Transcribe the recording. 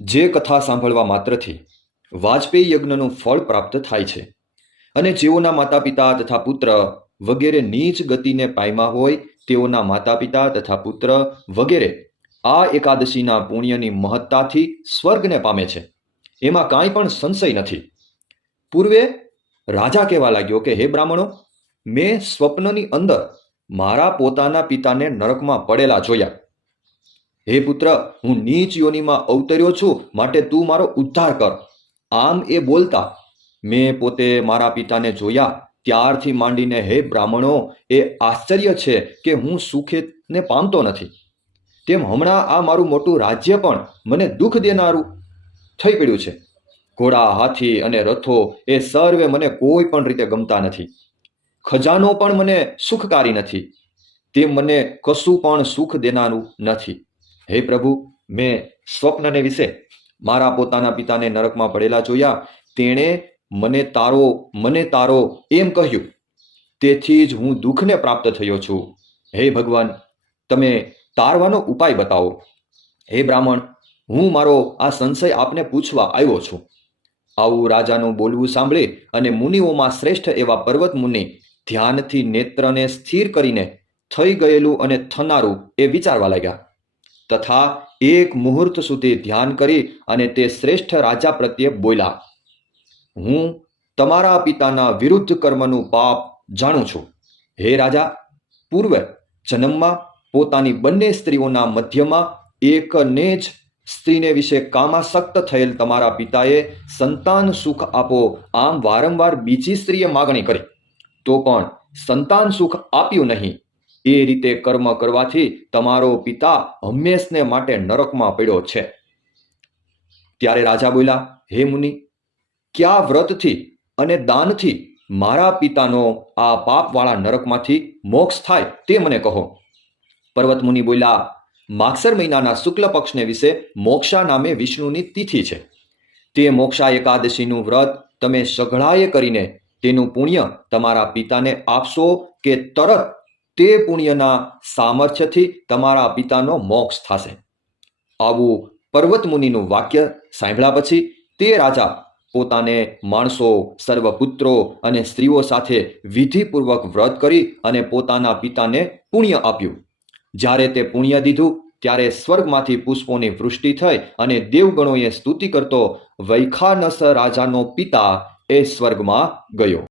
જે કથા સાંભળવા માત્રથી વાજપેયી યજ્ઞનું ફળ પ્રાપ્ત થાય છે અને જેઓના માતા પિતા તથા પુત્ર વગેરે નીચ ગતિને પામ્યા હોય તેઓના માતા પિતા તથા પુત્ર વગેરે આ એકાદશીના પુણ્યની મહત્તાથી સ્વર્ગને પામે છે, એમાં કાંઈ પણ સંશય નથી. પૂર્વે રાજા કહેવા લાગ્યો કે હે બ્રાહ્મણો, મેં સ્વપ્નની અંદર મારા પોતાના પિતાને નરકમાં પડેલા જોયા. હે પુત્ર, હું નીચ યોનિમાં અવતર્યો છું, માટે તું મારો ઉદ્ધાર કર. આમ એ બોલતા મેં પોતે મારા પિતાને જોયા ત્યારથી માંડીને હે બ્રાહ્મણો, એ આશ્ચર્ય છે કે હું સુખને પામતો નથી. તેમ હમણાં આ મારું મોટું રાજ્ય પણ મને દુઃખ દેનારું થઈ પડ્યું છે. ઘોડા, હાથી અને રથો એ સર્વે મને કોઈ પણ રીતે ગમતા નથી. ખજાનો પણ મને સુખકારી નથી. તે મને કશું પણ સુખ દેનારું નથી. હે પ્રભુ, મેં સ્વપ્નને વિશે મારા પોતાના પિતાને નરકમાં પડેલા જોયા. તેણે મને તારો એમ કહ્યું. તેથી જ હું દુઃખને પ્રાપ્ત થયો છું. હે ભગવાન, તમે તારવાનો ઉપાય બતાવો. હે બ્રાહ્મણ, હું મારો આ સંશય આપને પૂછવા આવ્યો છું. આવું રાજાનું બોલવું સાંભળી અને મુનિઓમાં શ્રેષ્ઠ એવા પર્વત મુનિ ધ્યાનથી નેત્રને સ્થિર કરીને થઈ ગયેલું અને થનારું એ વિચારવા લાગ્યા. તથા એક મુહૂર્ત સુધી ધ્યાન કરી અને તે શ્રેષ્ઠ રાજા પ્રત્યે બોલ્યા, હું તમારા પિતાના વિરુદ્ધ કર્મનું પાપ જાણું છું. હે રાજા, પૂર્વે જન્મમાં પોતાની બંને સ્ત્રીઓના મધ્યમાં એકને જ સ્ત્રીને વિશે કામાસક્ત થયેલ તમારા પિતાએ સંતાન સુખ આપો આમ વારંવાર બીજી સ્ત્રીએ માગણી કરી, તો પણ સંતાન સુખ આપ્યું નહીં. એ રીતે કર્મ કરવાથી તમારો પિતા હંમેશને માટે નરકમાં પડ્યો છે. ત્યારે રાજા બોલ્યા, હે મુનિ, કયા વ્રતથી અને દાનથી મારા પિતાનો આ પાપવાળા નરકમાંથી મોક્ષ થાય તે મને કહો. પર્વત મુનિ બોલ્યા, માગસર મહિનાના શુક્લ પક્ષને વિશે મોક્ષા નામે વિષ્ણુની તિથિ છે. તે મોક્ષા એકાદશીનું વ્રત તમે સઘળાએ કરીને તેનું પુણ્ય તમારા પિતાને આપશો કે તરત તે પુણ્યના સામર્થ્યથી તમારા પિતાનો મોક્ષ થશે. આવું પર્વત મુનિનું વાક્ય સાંભળ્યા પછી તે રાજા પોતાને માણસો, સર્વપુત્રો અને સ્ત્રીઓ સાથે વિધિપૂર્વક વ્રત કરી અને પોતાના પિતાને પુણ્ય આપ્યું. જ્યારે તે પુણ્ય દીધું ત્યારે સ્વર્ગમાંથી પુષ્પોની વૃષ્ટિ થઈ અને દેવગણોએ સ્તુતિ કરતો વૈખાનસ રાજાનો પિતા એ સ્વર્ગમાં ગયો.